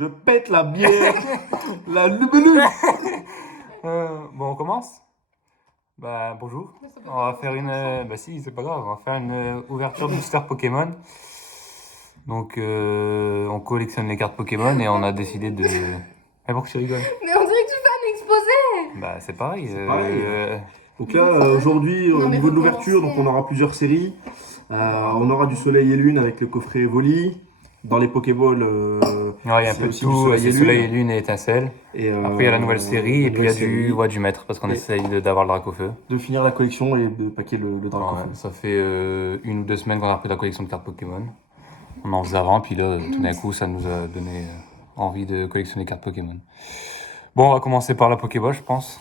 Je pète la bière. La lubelu. Bon, on commence. Bah, bonjour. On va faire une. Bah, si, c'est pas grave. On va faire une ouverture de booster Pokémon. Donc, on collectionne les cartes Pokémon et on a décidé de. Eh, pourquoi tu rigoles? Mais on dirait que tu fais un exposé. Bah, c'est pareil. C'est pareil. Donc là, aujourd'hui, Non, au mais niveau faut de l'ouverture, donc commencer. on aura plusieurs séries. On aura du Soleil et Lune avec le coffret Evoli. Dans les Pokéballs, Ouais, il y a un c'est peu de aussi du tout. Soleil et C'est Soleil et Lune. Lune et Étincelle. Et, Après, il y a la nouvelle série et puis il y a du, ouais, du maître parce qu'on Et- essaye d'avoir le Dracofeu. de finir la collection et de paquer le Dracofeu. Ouais, ça fait 1 ou 2 semaines qu'on a repris la collection de cartes Pokémon. On en faisait avant, puis là, tout d'un coup, ça nous a donné envie de collectionner les cartes Pokémon. Bon, on va commencer par la Pokéball, je pense.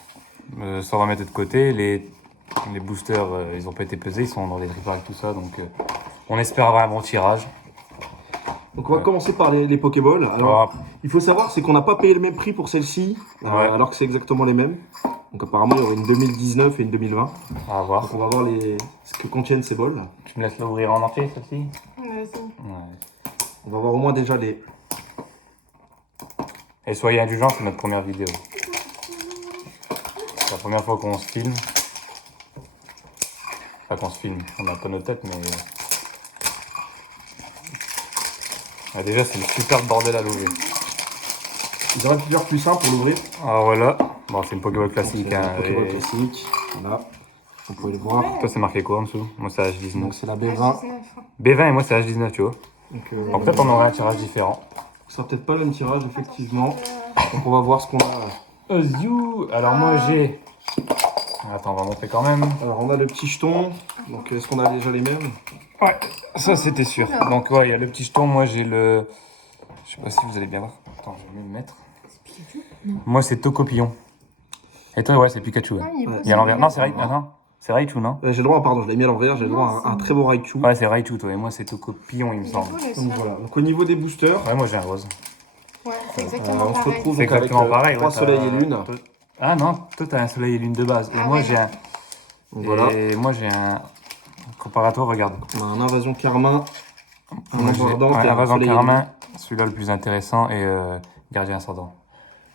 Ça, on va mettre de côté. Les boosters, ils n'ont pas été pesés, ils sont dans les triplets et tout ça, donc on espère avoir un bon tirage. Donc on va Ouais. commencer par les Pokéballs. Alors, Voilà. il faut savoir, c'est qu'on n'a pas payé le même prix pour celle-ci, Ouais. alors que c'est exactement les mêmes. Donc apparemment, il y aura une 2019 et une 2020. On va voir. Donc on va voir ce que contiennent ces balls. Tu me laisses l'ouvrir en entier, celle-ci? Vas-y. Ouais. On va voir au moins déjà les... Et soyez indulgents, c'est notre première vidéo. C'est la première fois qu'on se filme. Enfin, qu'on se filme. On n'a pas nos têtes, mais... Ah, déjà, c'est le super bordel à l'ouvrir. Ils auraient pu faire plus simple pour l'ouvrir. Alors voilà. Bon, c'est une Pokéball classique. C'est Hein, un Pokéball et- classique. Voilà. Vous pouvez le voir. Toi, c'est marqué quoi en dessous? Moi, c'est Donc H19. c'est la B20. B20 et moi, c'est H19, tu vois. Donc, Donc peut-être on aura un tirage différent. ce sera peut-être pas le même tirage, effectivement. Donc on va voir ce qu'on a. Alors moi, j'ai... Attends, on va montrer quand même. Alors on a le petit jeton. Donc est-ce qu'on a déjà les mêmes? Ouais, ça c'était sûr. Donc ouais, il y a le petit jeton. Moi, j'ai le... Je sais pas si vous allez bien voir. Attends, je vais mieux le mettre. Moi, c'est Tocopillon. Et toi, ouais, c'est Pikachu. Ouais. Ah, il est Ouais. beau, Il y a l'envers. Non, c'est celui-là. Raichu. Attends, c'est Raichu, non? J'ai le droit, pardon, je l'ai mis à l'envers. J'ai le droit Non, à un c'est- très beau Raichu. Ouais, c'est Raichu, toi. Et moi, c'est Tocopillon, il me Il est semble. beau, le Donc sien. voilà. Donc au niveau des boosters, Ouais, moi, j'ai un rose. Ouais, c'est exactement on se pareil. retrouve C'est donc avec exactement pareil. 3 ouais, t'as- soleils et lune. Ah non, toi, t'as un soleil et lune de base. Et Ah moi, ouais, j'ai non. un... Donc voilà. Et moi, j'ai un... Comparatoire, regarde. On a un invasion carmin. Un Moi, j'ai embordant un et un Invasion soleil et Carmin, celui-là le plus intéressant, et Gardien Ascendant.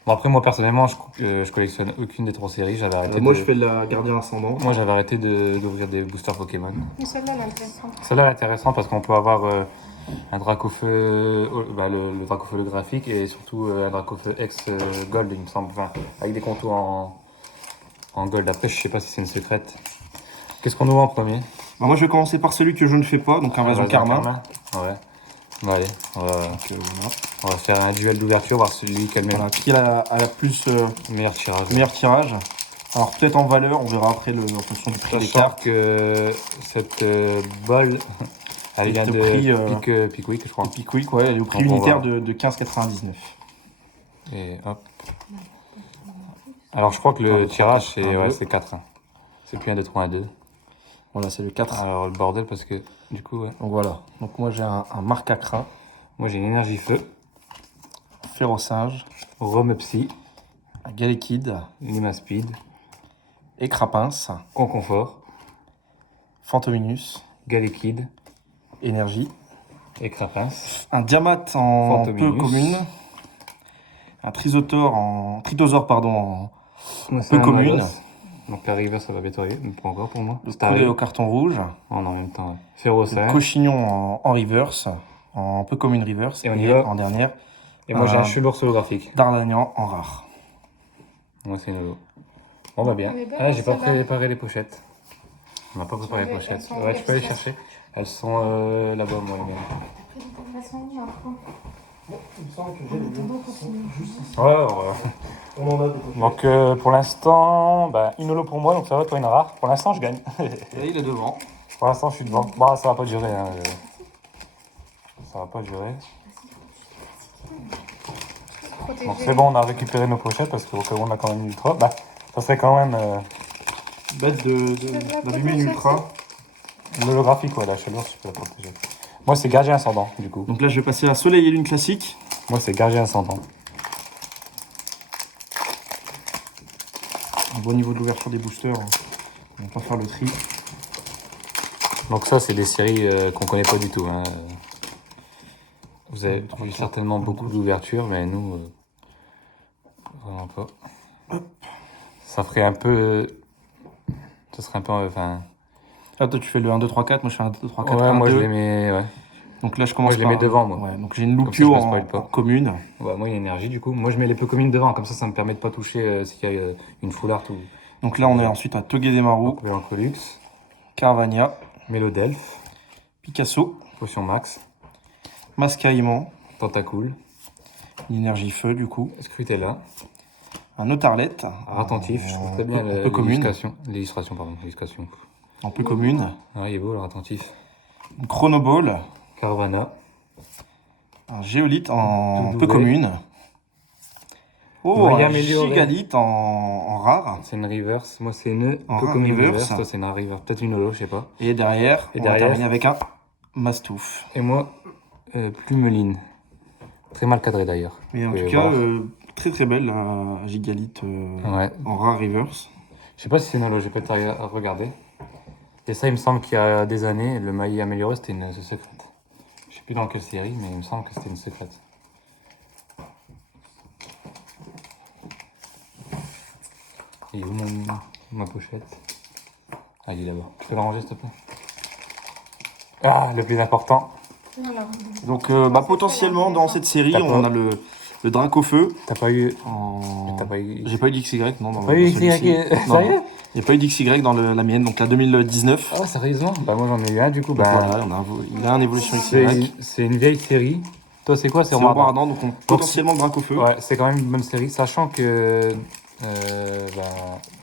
Bon, après, moi, personnellement, je collectionne aucune des 3 séries. J'avais arrêté Moi de... je fais le gardien ascendant. Moi, j'avais arrêté d'ouvrir des boosters Pokémon. Mais celle-là, elle est intéressante. Celle-là est intéressante parce qu'on peut avoir un Dracofeu, le Dracofeu holographique et surtout un Dracofeu X Gold, il me semble. Enfin, avec des contours en Gold. Après, je sais pas si c'est une secrète. Qu'est-ce qu'on ouvre en premier? Alors moi je vais commencer par celui que je ne fais pas, donc invasion carmin. Ouais. Bon, allez, Voilà. on va faire un duel d'ouverture, voir celui qui a le Voilà, qui a la plus meilleur tirage. meilleur tirage. Alors peut-être en valeur, on verra après en fonction du prix des Sachant cartes. que cette balle, elle vient Cette de prix, Pickwick, je crois. Et puis Quick, ouais, elle est au prix Donc, on unitaire va- de 15,99. Et hop. Alors je crois que le Un, tirage un, deux. c'est 4. C'est plus un 2, 3, 1, 2. Voilà, c'est le 4. Alors le bordel parce que du coup ouais. Donc voilà. Donc moi j'ai un Marcacra, Moi j'ai une énergie feu, Férocinge, Romepsy, un Galekid, Limaspeed, Écrapince, Conconfort, Fantominus, Galekid, Énergie, Écrapince, un Diamant en peu Fantominus. commune, un Tritosaure en Moi, c'est peu un commune, Molosse. Donc la river ça va bientôt arriver, mais pas encore pour moi. le Starry. Courrier au carton rouge, En même temps, ouais. le Ferrocin. Cochignon en reverse, en peu commune reverse, Et on y va. en dernière, Et moi j'ai un un Chelours holographique. D'Artagnan en rare. Moi c'est une holo. On va bien. Elle est belle, Ah j'ai pas celle-là. préparé les pochettes. On n'a pas préparé les Elles pochettes. sont Ouais, tu peux aller version. chercher. Elles sont là-bas, moi, les miennes. Elles sont où, Marco Il me semble que Attendons, continue. Ouais, ouais. On en a des Donc pour l'instant, bah, une holo pour moi, donc ça va, toi une rare. Pour l'instant, je gagne. Et il est devant. Pour l'instant, je suis devant. Bah, ça va pas durer. Hein. Ça va pas durer. Protégé. Donc c'est bon, on a récupéré nos pochettes parce qu'au cas où on a quand même une ultra. Bah, ça serait quand même Bête d'abîmer une ultra. l'holographique, ouais, la chaleur, je peux la protéger. Moi, c'est gardien ascendant, du coup. Donc là je vais passer à Soleil et Lune classique. Moi, c'est gardien ascendant. On voit au niveau de l'ouverture des boosters, on va pas faire le tri. Donc ça, c'est des séries qu'on connaît pas du tout. Hein. Vous avez trois, eu quatre, certainement beaucoup d'ouvertures, mais nous, vraiment pas. Ça ferait un peu. Ça serait un peu. Enfin. Ah, toi, tu fais le 1, 2, 3, 4. Moi, je fais 1, 2, 3, 4, Ouais, 1, moi je 2. les mets. Ouais. Donc là, je Moi commence je les par... mets devant, moi. Ouais, donc j'ai une Comme ça, Loupio je me spoil pas. en commune. Ouais, moi, une énergie du coup. Moi, je mets les peu communes devant, comme ça me permet de pas toucher s'il y a une full art ou. Donc là, on est ensuite à Togedemaru, Velocrolux, Caravania, Mélodelph, Picasso, Potion Max, Mascaïman, Tentacool, une énergie feu du coup, Scrutella, un Otarlet, Attentif. Je trouve très bien peu commune, l'illustration, pardon, l'illustration. en peu commune, Ouais, il est beau, alors Attentif. une Chronoball, Caravana, un Géolite en Tout peu doué. commune, oh, Maille un améliorée. Gigalite en rare, C'est une reverse. Moi, c'est une En peu rare comme une reverse. reverse. Toi, c'est une rare reverse. Peut-être une holo, je sais pas. et derrière, Et on derrière va terminer avec un Mastouf. Et moi, Plumeline. Très mal cadré d'ailleurs. Mais en Vous tout pouvez cas, voir. très très belle la Gigalite Ouais. en rare reverse. Je sais pas si c'est une holo, j'ai peut-être à regarder. Et ça, il me semble qu'il y a des années, le maillet amélioré, c'était une secrète. Je sais plus dans quelle série, mais il me semble que c'était une secrète. Et où ma pochette? Ah, il est là-bas. Tu peux la ranger, s'il te plaît? Ah, le plus important. Alors, Donc potentiellement dans cette série, T'as on pas- a le Dracofeu. T'as pas eu. En... T'as pas eu. J'ai pas eu d'XY, non. Dans Pas eu dans celui-ci. XY? Non, Sérieux? il n'y a pas eu d'XY dans la mienne, donc la 2019. Ah, sérieusement? Bah, moi j'en ai eu un du coup. Donc Bah, voilà, il a une évolution XY. c'est une vieille série. Toi, c'est quoi? C'est C'est Omar Omar Ardent, donc potentiellement le Dracofeu. Ouais, c'est quand même une bonne série, sachant que. Bah,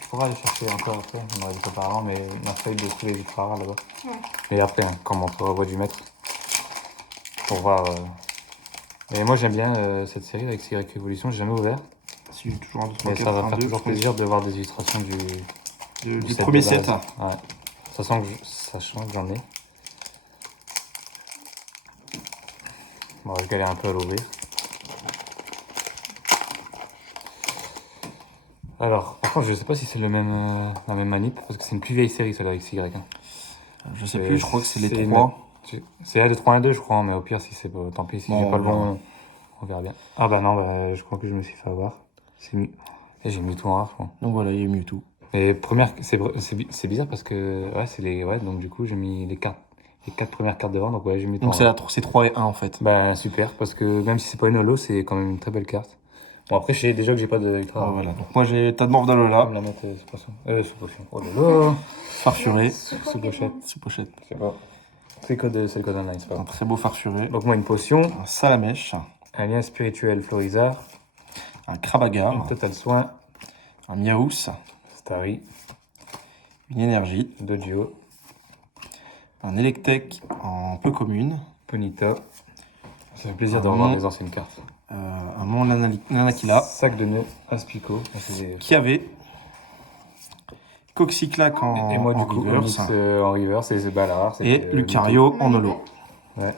tu pourras aller chercher encore après, on aurait dit ça par avant, mais ma feuille de tous les ultra rares là-bas. Ouais. Mais après, hein, quand on montrera Voix du Maître, pour voir. Mais moi j'aime bien cette série avec XY Evolution, j'ai jamais ouvert. Si j'ai toujours un 2, 3, Mais 4, ça va 1, faire 2, toujours plaisir de voir des illustrations du set premier de base. set. Ouais. Sachant que j'en ai. Bon, je galère un peu à l'ouvrir. Alors, par contre, je sais pas si c'est la même manip, parce que c'est une plus vieille série, celle-là, XY. Hein. Je sais plus, je crois que c'est les c'est 3. C'est les 3 et 2, je crois, mais au pire, si c'est pas, tant pis, si Bon, j'ai pas on le verra. bon, on verra bien. Ah bah non, bah, je crois que je me suis fait avoir. Et j'ai mis tout en rare, je crois. Donc voilà, il y a Mewtwo. Et c'est bizarre parce que, ouais, donc du coup, j'ai mis les 4 premières cartes devant, donc ouais, j'ai mis tout en Donc rare. c'est 3 et 1 en fait. Bah super, parce que même si c'est pas une holo, c'est quand même une très belle carte. Bon, après, je sais déjà que j'ai pas de ultra. Ah, voilà, donc moi j'ai Tadmorph On va d'Alola, me la mettre sous potion. Sous potion. Oh là là. farfuré, Sous pochette. sous pochette. Je sais pas. C'est le code online, c'est pas Un grave. très beau farfuré. Donc moi, une potion, Un Salamèche, un lien spirituel Florizard, un une Krabagar, Total Soin, un Miaous, Starry, une Énergie, Dojo, un Electek en peu commune, Ponita. Ça fait plaisir Ah de revoir bon. des anciennes cartes. un Mon Nanakila, Sac de nœuds, Aspico. Kiavé, Coxyclac Et moi, du en coup, reverse, Onyx en reverse, et c'est Ballard. et Lucario en holo. Ouais,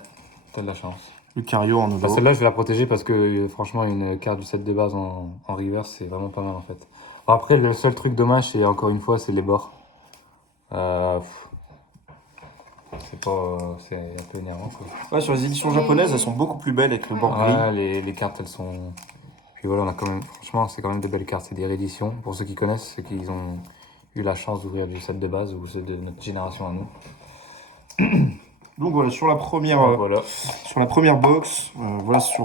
t'as de la chance. Lucario en Bah, holo. celle-là, je vais la protéger parce que franchement, une carte du set de base en reverse, c'est vraiment pas mal en fait. Bon, après, le seul truc dommage, c'est encore une fois, c'est les bords. C'est un peu énervant quoi. Ouais, sur les éditions japonaises, elles sont beaucoup plus belles avec le bord gris. Ouais, les cartes, elles sont. Puis voilà, on a quand même. Franchement, c'est quand même de belles cartes. C'est des rééditions. Pour ceux qui connaissent, ceux qui ont eu la chance d'ouvrir du set de base ou ceux de notre génération à nous. Donc voilà, sur la première, Voilà. sur la première box, voilà ce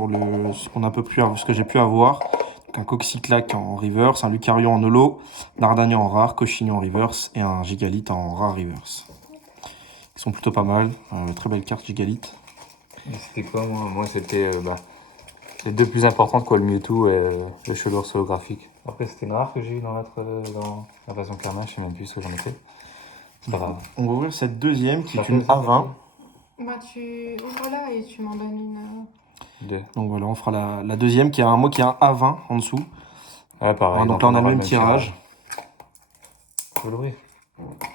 qu'on a un peu pu, ce que j'ai pu avoir. Donc un Coxyclac en reverse, un Lucario en holo, Nardania en rare, Cochignon en reverse et un Gigalite en rare reverse. Ils sont plutôt pas mal. Très belle carte Gigalite. Et c'était quoi moi c'était les deux plus importantes, quoi, le Mewtwo et le Chelours holographique. Après, c'était une rare que j'ai eu dans la version Karma, je sais même plus ce que j'en ai fait. C'est pas grave. On va ouvrir cette deuxième qui Ça est fait une ça, A20. bah tu ouvres là et tu m'en donnes une. Deux. Donc voilà, on fera la deuxième qui a un A20 en dessous. Ouais, pareil. Donc là on a le aura même tirage. Tu veux l'ouvrir?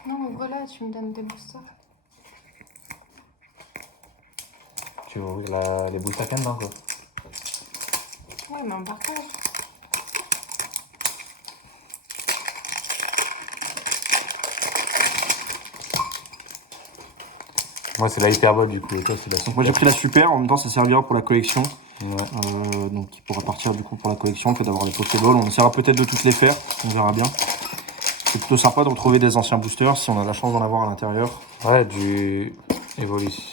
Non, ouvre là, tu me donnes des boosters. Tu veux ouvrir les boosters quand même, quoi. Ouais, mais on partage. Moi, c'est la Hyperbole du coup, et toi, c'est la Donc Super. moi j'ai pris la super, en même temps ça servira pour la collection. Ouais. Donc qui pourra partir du coup pour la collection, le fait d'avoir les Pokéballs. On essaiera peut-être de toutes les faire, on verra bien. C'est plutôt sympa de retrouver des anciens boosters si on a la chance d'en avoir à l'intérieur. Ouais, du évolution.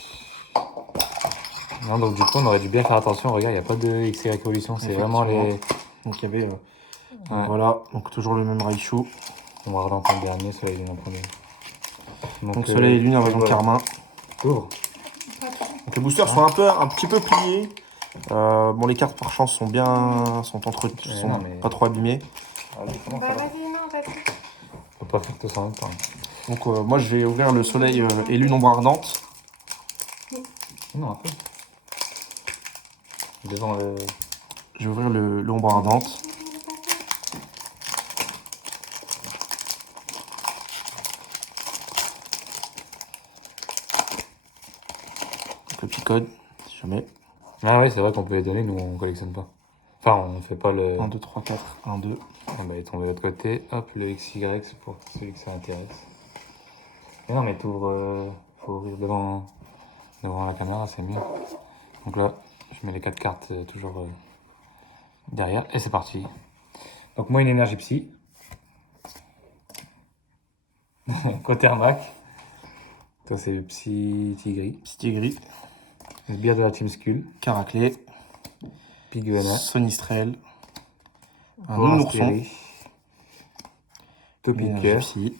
Non, donc du coup, on aurait dû bien faire attention. Regarde, il n'y a pas de XY évolution, c'est vraiment les. Donc il y avait... Ouais. Voilà, donc toujours le même Raichu. On va regarder en dernier, Soleil et Lune en premier. Donc Soleil et Lune, invasion voilà. Karma. Ouvre. Donc les boosters sont un petit peu pliés. Bon, les cartes par chance sont bien, sont pas trop abîmées. Allez, Bah vas-y, non, vas-y. Faut pas faire tout ça en même temps. Donc moi je vais ouvrir le Soleil et Lune ombre ardente. Non, un peu. Devant le. Je vais ouvrir l'ombre ardente. Donc le petit code, si jamais. Ah ouais, c'est vrai qu'on peut les donner, nous on collectionne pas. Enfin, on fait pas le. 1, 2, 3, 4, 1, 2. Ah bah, il est tombé de l'autre côté. Hop, le XY, c'est pour celui que ça intéresse. Mais non, mais t'ouvres. Faut ouvrir devant la caméra, c'est mieux. Donc là, je mets les 4 cartes toujours derrière. Et c'est parti. Donc moi, une énergie psy. Quatermac. Toi, c'est Psy Tigri. Petit gris. Sbire de la Team Skull. Caraclé. Piguena. Sonistrel. Un Boras nounourson. Terry, Une énergie Topiqueur. psy.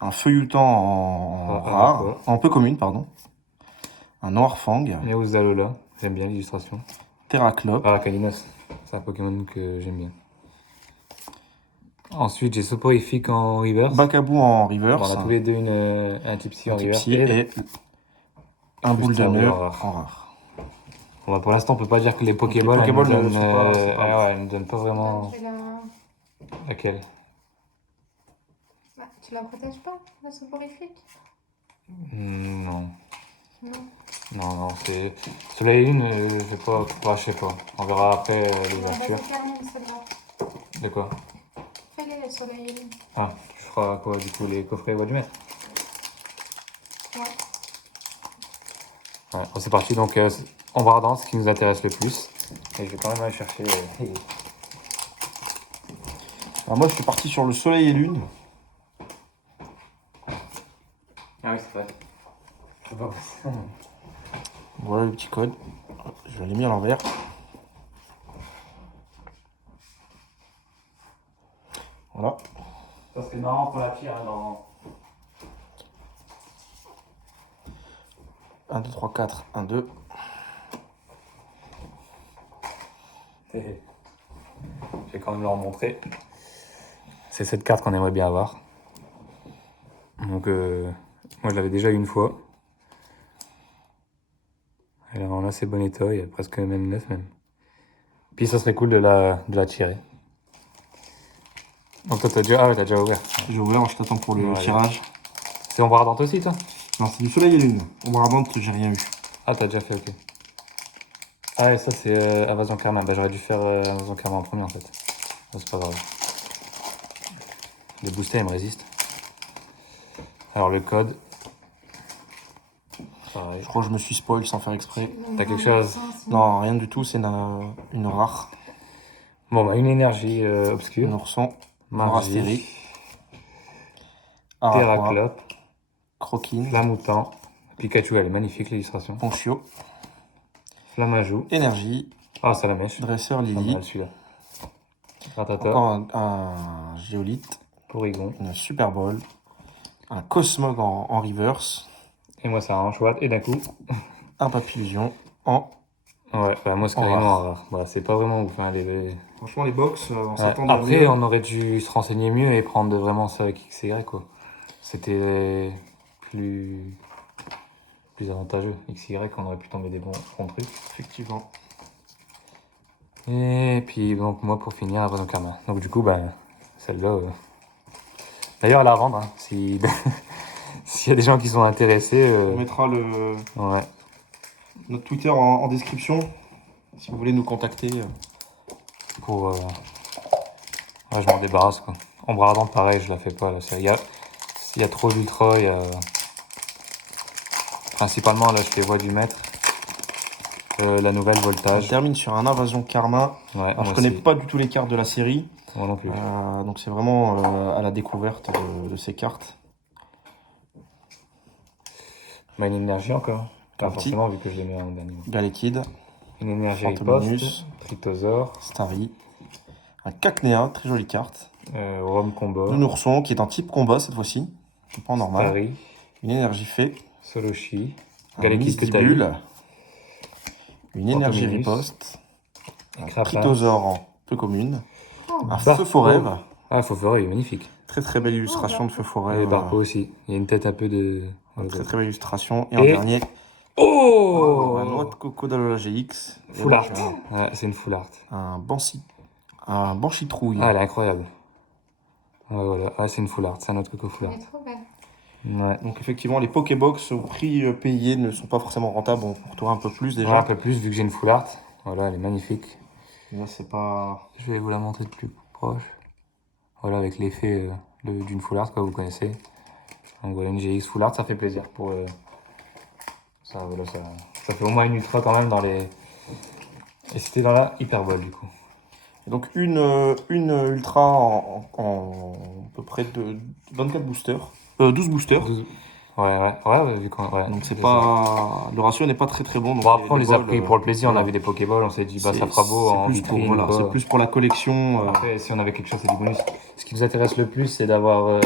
Un feuilletant en Rare, rare. En peu commune, pardon. Un Noirfang. Neozalola. J'aime bien l'illustration. Terraclope. Ah, Kalinos. C'est un Pokémon que j'aime bien. Ensuite, j'ai Soporifique en reverse. Bacabou en Bon, reverse. on a tous les deux un type psy en Un type reverse. psy et un boule de Booster nœud en rare. en rare. Bon, bah, pour l'instant, on peut pas dire que les Pokéballs, les Pokéballs elles ne nous sont donnent, pas- sont pas ouf. ouais, elles nous donnent pas vraiment. Tu la... Laquelle? Bah, tu la protèges pas, la soporifique? Non. Non. Non, c'est. Soleil et Lune, je vais pas. Bah, je sais pas. On verra après l'ouverture. Vas-y, termine celle-là. De quoi? Fais-les, le soleil et lune. Ah, tu feras quoi du coup? Les coffrets bois du maître? Ouais. Ouais, bon, c'est parti. Donc, on va dans ce qui nous intéresse le plus. Et je vais quand même aller chercher. Alors moi je suis parti sur le Soleil et Lune. Ah oui, c'est vrai. Je sais pas. Voilà le petit code. Je l'ai mis à l'envers. Voilà. Ça serait marrant pour la pierre dans. 1, 2, 3, 4, 1, 2. Je vais quand même leur montrer. C'est cette carte qu'on aimerait bien avoir. Donc, moi je l'avais déjà eu une fois. Elle est en assez bon état, il y a presque même neuf même. Puis ça serait cool de la tirer. Donc toi t'as déjà ouvert. J'ai ouvert, je t'attends pour le Ouais. tirage. C'est ombre ardente aussi toi? Non, c'est du Soleil et Lune. Ombre ardente, j'ai rien eu. Ah t'as déjà fait, ok. Ah ouais, ça c'est Invasion Karma. Bah j'aurais dû faire Invasion Karma en premier en fait. Oh, c'est pas grave. Les boosters ils me résistent. Alors le code. Pareil. Je crois que je me suis spoil sans faire exprès. T'as quelque chose? Non, rien du tout, c'est une rare. Bon bah une énergie obscure. Un ourson. Margie. Morastérie. Araqua. Terraclope. Croquine. Flamoutant. Pikachu, elle est magnifique l'illustration. Ponchio. Flamajou. Énergie. Ah, c'est la mèche. Dresseur Pas Lily. mal celui-là. Ratata. Encore un géolite. Porygon. Une Super Bowl. Un Cosmog en reverse. Et moi, c'est un Anchoate. Et d'un coup. Un Papillusion en... Ouais, bah moi, c'est carrément rare. en rare. Bah, c'est pas vraiment ouf. Hein, Franchement, les box, on Ouais. s'attendait à Après, mieux. on aurait dû se renseigner mieux et prendre vraiment ça avec XY, quoi. C'était plus avantageux. XY, on aurait pu tomber des bons trucs. Effectivement. Et puis, donc, moi, pour finir, Invasion Karma. Donc, du coup, ben, celle-là. D'ailleurs, elle est à vendre. Hein, si... S'il y a des gens qui sont intéressés. On mettra Ouais. notre Twitter en description. Si vous voulez nous contacter. Pour. Ouais, je m'en débarrasse, quoi. Ombre ardente, pareil, je la fais pas. Là. Il y a trop d'ultra, il y a. Principalement, là, je fais voix du maître. La nouvelle On voltage. termine sur un Invasion Karma. Ouais, Alors, je moi connais aussi. pas du tout les cartes de la série. Moi non plus. Donc c'est vraiment à la découverte de ces cartes. Une énergie encore. Pas Un petit. forcément, vu que je l'ai mis en dernier. Galekid, Une énergie riposte. Fantominus, Tritosaur. Starry, un Cacnea, très jolie carte. Rome Combat. Nounourson qui est en type combat cette fois-ci, pas en normal. Starry. Une énergie fée, Soloshi. un Galekid que t'as eu. Misdibule, une énergie Fantominus. riposte, un Crapace. Tritosaure en peu commune, Oh, un Barco. Feu Forêt, Ah, Fauforet, magnifique. très très belle illustration de Feu Forêt. Et Barco aussi. Il y a une tête un peu de. Très très belle illustration. Et en Et- dernier, Oh un Noix de Coco d'Alola GX. Et Full là, art. j'ai Ouais, c'est une full art. un Banchitrouille. Ah, elle est incroyable. Ouais, voilà. Ah, c'est une full art. C'est un autre coco full elle art. est trop belle. Ouais. Donc effectivement, les Pokébox au prix payé ne sont pas forcément rentables. On coûtera un peu plus Ouais, déjà. un peu plus, vu que j'ai une full art. Voilà, elle est magnifique. Mais là, c'est pas... Je vais vous la montrer de plus proche. Voilà, avec l'effet d'une full art, quoi, vous connaissez. Donc voilà, une GX full art, ça fait plaisir pour... ça, voilà, ça fait au moins une ultra quand même dans les... Et c'était dans la Hyperbole, du coup. Et donc une Ultra en à peu près de 24 boosters. 12 boosters. 12. Ouais, vu qu'on... Ouais, Donc c'est ça. pas... Le ratio n'est pas très très bon. Donc Bon, après, on les a balles, pris pour le plaisir, on voilà. avait des Pokéballs, on s'est dit, bah ça fera beau en plus pour, vitrine voilà, ou quoi. c'est plus pour la collection. Après, si on avait quelque chose, c'est du bonus. Ce qui nous intéresse le plus, c'est d'avoir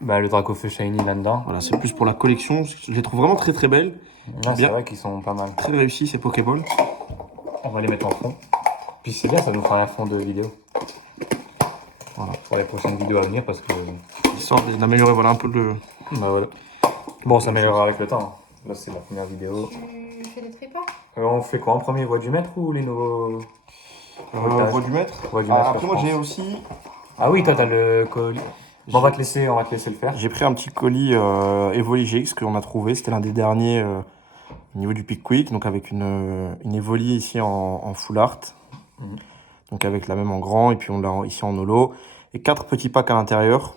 le Dracofeu Shiny là-dedans. Voilà, c'est plus pour la collection. Je les trouve vraiment très très belles. Ouais, c'est Bien. vrai qu'ils sont pas mal. Très réussis ces Pokéballs. On va les mettre en fond. Puis c'est bien, ça nous fera un fond de vidéo. Voilà. Pour les prochaines vidéos à venir, parce que... Histoire d'améliorer voilà, un peu le... Bah voilà. Bon, ça s'améliorera avec le temps. Là, c'est la première vidéo. Tu fais des tripas? On fait quoi en premier, voix du maître ou les nouveaux... voltages Voix du maître. Voix du maître, Après je moi pense. j'ai aussi... Ah oui, toi, t'as le colis. Bon, on va te laisser le faire. J'ai pris un petit colis Evoli GX qu'on a trouvé. C'était l'un des derniers au niveau du Pick Quick. Donc avec une Evoli ici en full art. Mhm. Donc avec la même en grand. Et puis on l'a ici en holo. Et 4 petits packs à l'intérieur.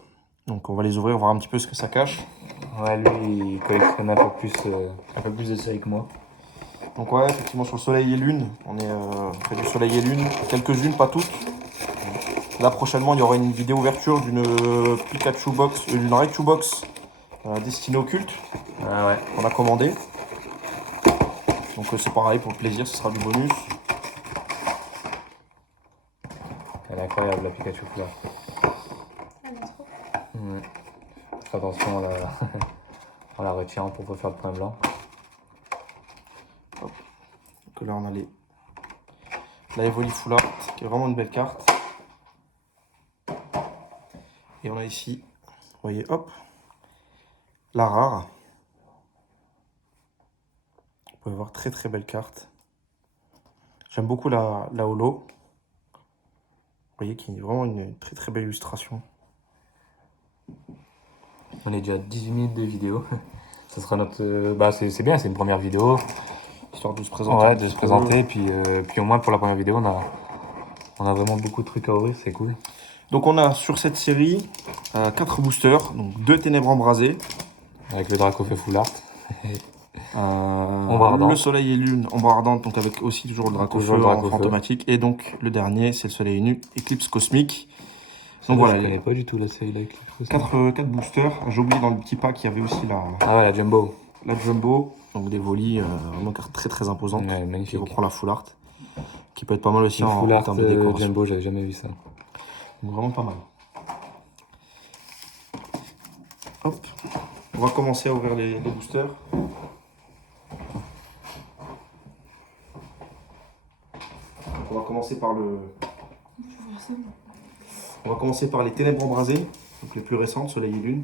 Donc on va les ouvrir, voir un petit peu ce que ça cache. Ouais, lui, il collectionne un peu plus de séries que moi. Donc ouais, effectivement sur le Soleil et Lune. On est près du Soleil et Lune. Quelques-unes, pas toutes. Là prochainement il y aura une vidéo ouverture d'une Pikachu box, d'une Raichu box destinée au culte. Ah ouais. On a commandé. Donc c'est pareil, pour le plaisir, ce sera du bonus. Elle est incroyable, la Pikachu là. Elle est trop. Ouais. Fais attention, on la retient pour pas faire de point blanc. Donc là on a la Evoli Full Art, qui est vraiment une belle carte. Et on a ici, vous voyez, hop, la rare. Vous pouvez voir, très très belle carte. J'aime beaucoup la holo. Vous voyez, qui est vraiment une très très belle illustration. On est déjà à 18 minutes de vidéo. Ça sera notre... Bah c'est bien, c'est une première vidéo. Histoire de se présenter. Ouais, de se présenter. Puis au moins pour la première vidéo, on a vraiment beaucoup de trucs à ouvrir, c'est cool. Donc on a sur cette série 4 boosters, donc 2 ténèbres embrasées. Avec le Dracofeu Full Art. Ombre ardente. Le Soleil et Lune, Ombre Ardente, donc avec aussi toujours le Dracofeu Toujours le en Dracofeu. fantomatique. Et donc le dernier, c'est le Soleil et Lune, Éclipse Cosmique. Donc Donc voilà, je connais pas du tout la série là. 4 boosters. J'ai oublié dans le petit pack, il y avait aussi Ah ouais, la Jumbo. la Jumbo, donc des volis, vraiment carte très très imposante, Ouais, qui magnifique. reprend la Full Art, qui peut être pas mal aussi Une en Full Art termes de décoration. Jumbo, j'avais jamais vu ça. Donc vraiment pas mal. Hop, on va commencer à ouvrir les boosters. On va commencer par On va commencer par les ténèbres embrasées, donc les plus récentes, Soleil et Lune.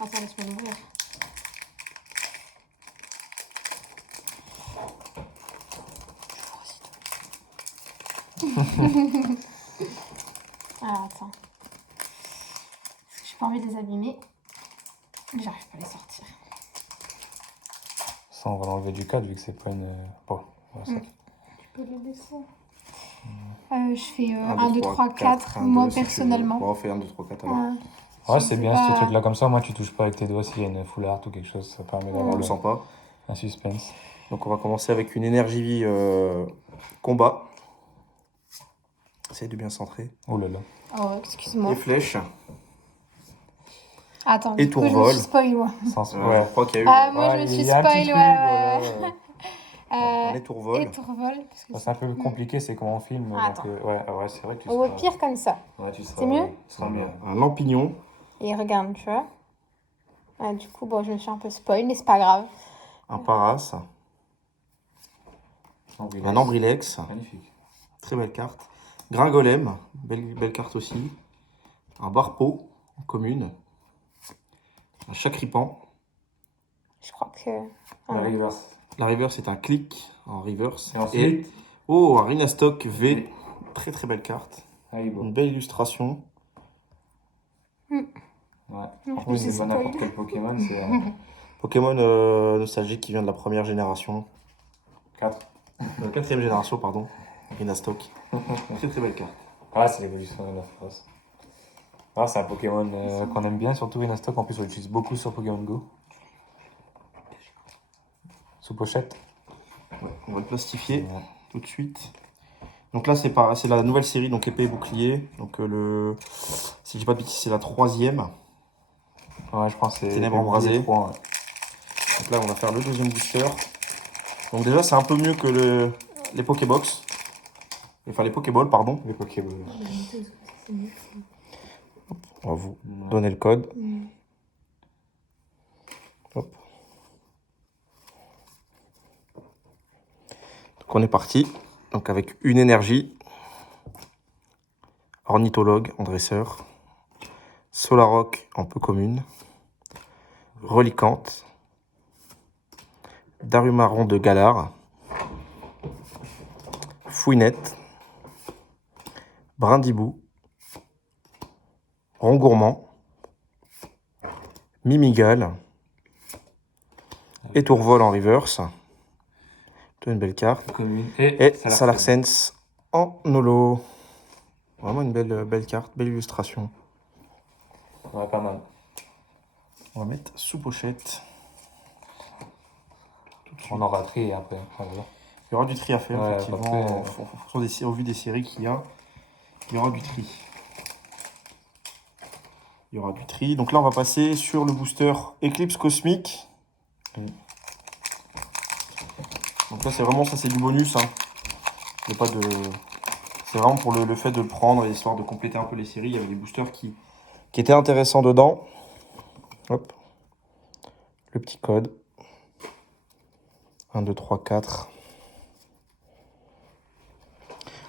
Attends, laisse-moi l'ouvrir. Ah, attends. J'ai pas envie de les abîmer. J'arrive pas à les sortir. Ça, on va l'enlever du cadre vu que c'est pas une... Bon, voilà, ça. Tu peux les laisser. Je fais 1, 2, 3, 4, moi personnellement. Bon, on fait 1, 2, 3, 4 alors. Ouais, Je c'est sais bien pas. ce truc-là comme ça. Moi, tu touches pas avec tes doigts s'il y a une full art ou quelque chose. Ça permet On d'avoir le sent pas. un suspense. Donc on va commencer avec une énergie combat. Essaye de bien centrer. Oh là là. Oh, excuse-moi. Et flèche. Attends, Et du coup, je me tourvol. suis spoil, moi. Je crois qu'il y a eu Moi, je me il suis y a un petit spoil, truc, ouais. un étourvol. Et tourvol. Parce que C'est un peu compliqué, c'est comment on filme. Attends. Donc, ouais, c'est vrai que tu Ou au seras... pire, comme ça. Ouais, tu seras... C'est mieux? Tu seras mieux. Un lampignon. Et regarde, tu vois. Du coup, bon, je me suis un peu spoil, mais c'est pas grave. Un paras. Ambrilex. Un ambrilex. Magnifique. Très belle carte. Gringolem. Belle carte aussi. Un barpeau en commune. Un chacripan. Je crois que... La reverse. La reverse est un clic en reverse. Et ensuite... Oh, un Rhinastock V. Très très belle carte. Haribo. Une belle illustration. Ouais. Non, Franchement, je c'est sais pas pas. n'importe quel Pokémon, c'est... Pokémon nostalgique qui vient de la première génération. 4. Quatrième génération, pardon. Rhinastock. Très très belle carte. Ah, c'est l'évolution de la phrase. Ah, c'est un Pokémon qu'on aime bien, surtout Rhinastock. En plus, on l'utilise beaucoup sur Pokémon Go. Sous pochette. Ouais, on va le plastifier Ouais. tout de suite. Donc là, c'est la nouvelle série, donc épée et bouclier. Donc si je dis pas de bêtises, c'est la 3e. Ouais, je pense que c'est... Ténèbres embrasées. 3, ouais. Donc là, on va faire le deuxième booster. Donc déjà, c'est un peu mieux que les Pokébox. Enfin, les Pokéballs, pardon. Les Pokéballs. On va vous donner le code. Hop. Donc on est parti. Donc avec une énergie. Ornithologue en dresseur. Solaroc en peu commune. Relicante. Darumaron de Galar. Fouinette. Brindibou. Rongourmand. Mimigal. Étourvol en reverse. Une belle carte. Commune. Et Salarsense en holo. Vraiment une belle carte, belle illustration. Ouais, pas mal. On va mettre sous pochette. On aura trié après. Voilà. Il y aura du tri à faire, Ouais, effectivement. après, Au vu des séries qu'il y a, il y aura du tri. Il y aura du tri. Donc là, on va passer sur le booster Eclipse Cosmique. Donc là, c'est vraiment ça, c'est du bonus. Hein. Il y a pas de... C'est vraiment pour le fait de le prendre, histoire de compléter un peu les séries. Il y avait des boosters qui étaient intéressants dedans. Hop. Le petit code. 1, 2, 3, 4.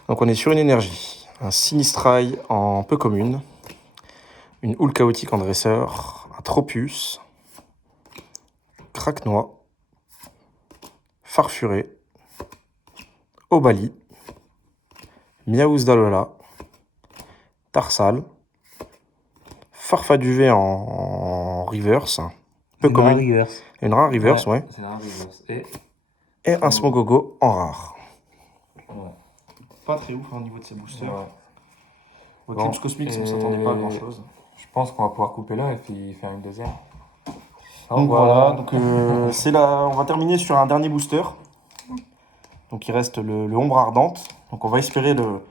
Donc on est sur une énergie. Un Sinistrai en peu commune. Une houle chaotique en dresseur. Un Tropius. Craquenois. Farfuré. Obali. Miaouz d'Alola. Tarsal. Farfaduvé en reverse. Peu commune. Reverse. Une rare reverse, ouais. C'est un reverse. Et un Smogogo en rare. Ouais. Pas très ouf au niveau de ces boosters. Ouais. Au Eclipse Cosmique, on s'attendait pas à grand chose. Je pense qu'on va pouvoir couper là et puis faire une deuxième. Donc voilà, donc on va terminer sur un dernier booster. Donc il reste le Ombre Ardente. Donc on va espérer le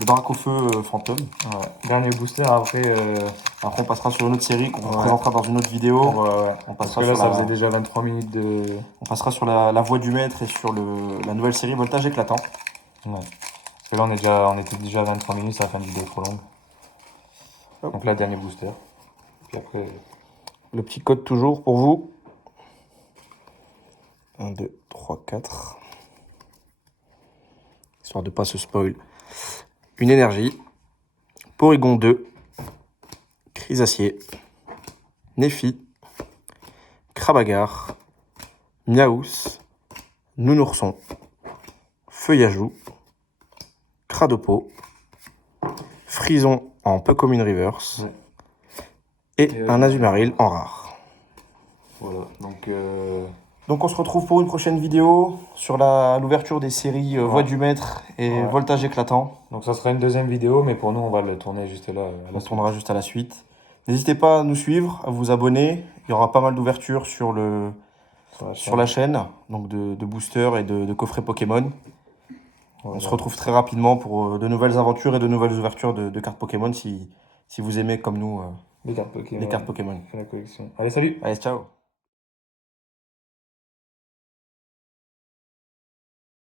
Dracofeu fantôme. Ouais. Dernier booster après. Après on passera sur une autre série qu'on vous présentera dans une autre vidéo. Ouais. On Parce passera que là, sur ça faisait déjà 23 minutes de. On passera sur la voie du maître et sur la nouvelle série Voltage éclatant. Ouais. Parce que là, on était déjà à 23 minutes, c'est la fin de vidéo trop longue. Hop. Donc là, dernier booster. Puis après. Le petit code toujours pour vous. 1, 2, 3, 4. Histoire de ne pas se spoil. Une énergie. Porygon 2. Chrysacier. Nephi. Krabagar. Miaous. Nounourson. Feuillajou. Cradopo. Frison en peu commune reverse. Ouais. Et un Azumarill en rare. Voilà. Donc Donc on se retrouve pour une prochaine vidéo sur l'ouverture des séries Voix du Maître et Ouais. Voltage éclatant. Donc ça sera une deuxième vidéo, mais pour nous, on va le tourner juste là. On tournera juste à la suite. N'hésitez pas à nous suivre, à vous abonner. Il y aura pas mal d'ouvertures sur la chaîne, donc de boosters et de coffrets Pokémon. On se retrouve très rapidement pour de nouvelles aventures et de nouvelles ouvertures de cartes Pokémon si vous aimez comme nous Les cartes Pokémon. les cartes Pokémon. La collection. Allez, salut! Allez, ciao!